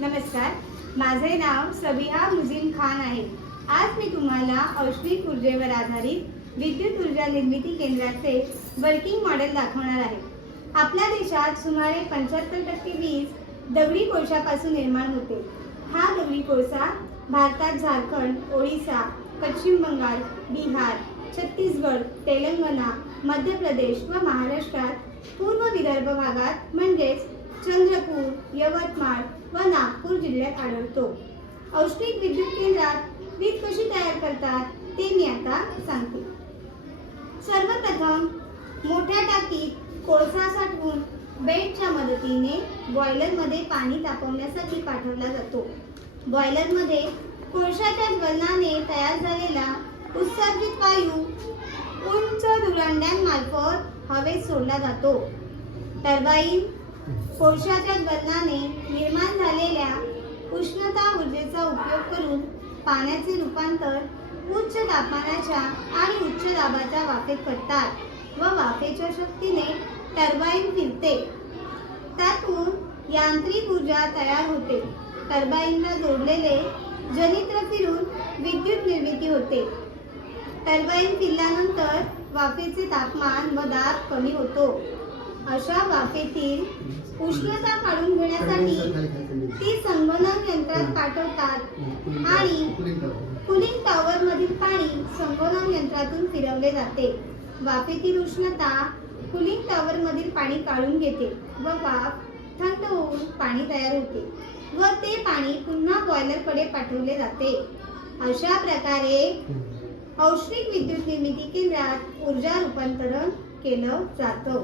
नमस्कार. माझे नाव सबिहा मुझीम खान आहे. आज मी तुम्हाला औष्णिक ऊर्जेवर आधारित विद्युत ऊर्जा निर्मिती केंद्राचे वर्किंग मॉडेल दाखवणार आहे. आपल्या देशात सुमारे पंच्याहत्तर टक्के वीज दगडी कोळशापासून निर्माण होते. हा दगडी कोळसा भारतात झारखंड ओडिसा पश्चिम बंगाल बिहार छत्तीसगड तेलंगणा मध्य प्रदेश व महाराष्ट्रात पूर्व विदर्भ भागात चंद्रपूर यवतमाळ व नागपूर जिल्ह्यात आढळतो. औष्णिक विद्युत केंद्रात वीज कशी तयार करतात ते मी आता सांगते. सर्वप्रथम मोठ्या टाकीत कोळसा साठवून बेडच्या मदतीने बॉयलरमध्ये पाणी तापवण्यासाठी पाठवला जातो. बॉयलरमध्ये कोळशाच्या ज्वलनाने तयार झालेला उत्सर्जित वायू उंच दुरांड्यांमार्फत हवेत सोडला जातो. टर्बाईन कोळशाच्या ज्वलनाने निर्माण झालेल्या उष्णता ऊर्जेचा उपयोग करून पाण्याचे रूपांतर उच्च तापमानाच्या आणि उच्च दाबाच्या वाफेत करतात व वाफेच्या शक्तीने टर्बाईन फिरते. त्यातून यांत्रिक ऊर्जा तयार होते. टर्बाईनला जोडलेले जनित्र फिरून विद्युत निर्मिती होते. टर्बाईन फिरल्यानंतर वाफेचे तापमान व दाब कमी होतो. अशा वाफेतील उष्णता काढून घेण्यासाठी ती संगणक यंत्रात पाठवतात. आणि कुलिंग टॉवर मधील पाणी संगणक यंत्रातून फिरवले जाते. वाफेतील उष्णता कुलिंग टॉवर मधील पाणी काढून घेते व वाफ थंड होऊन पाणी तयार होते व ते पाणी पुन्हा बॉयलरकडे पाठवले जाते. अशा प्रकारे औष्णिक विद्युत निर्मिती केंद्रात ऊर्जा रूपांतरण केलं जातं.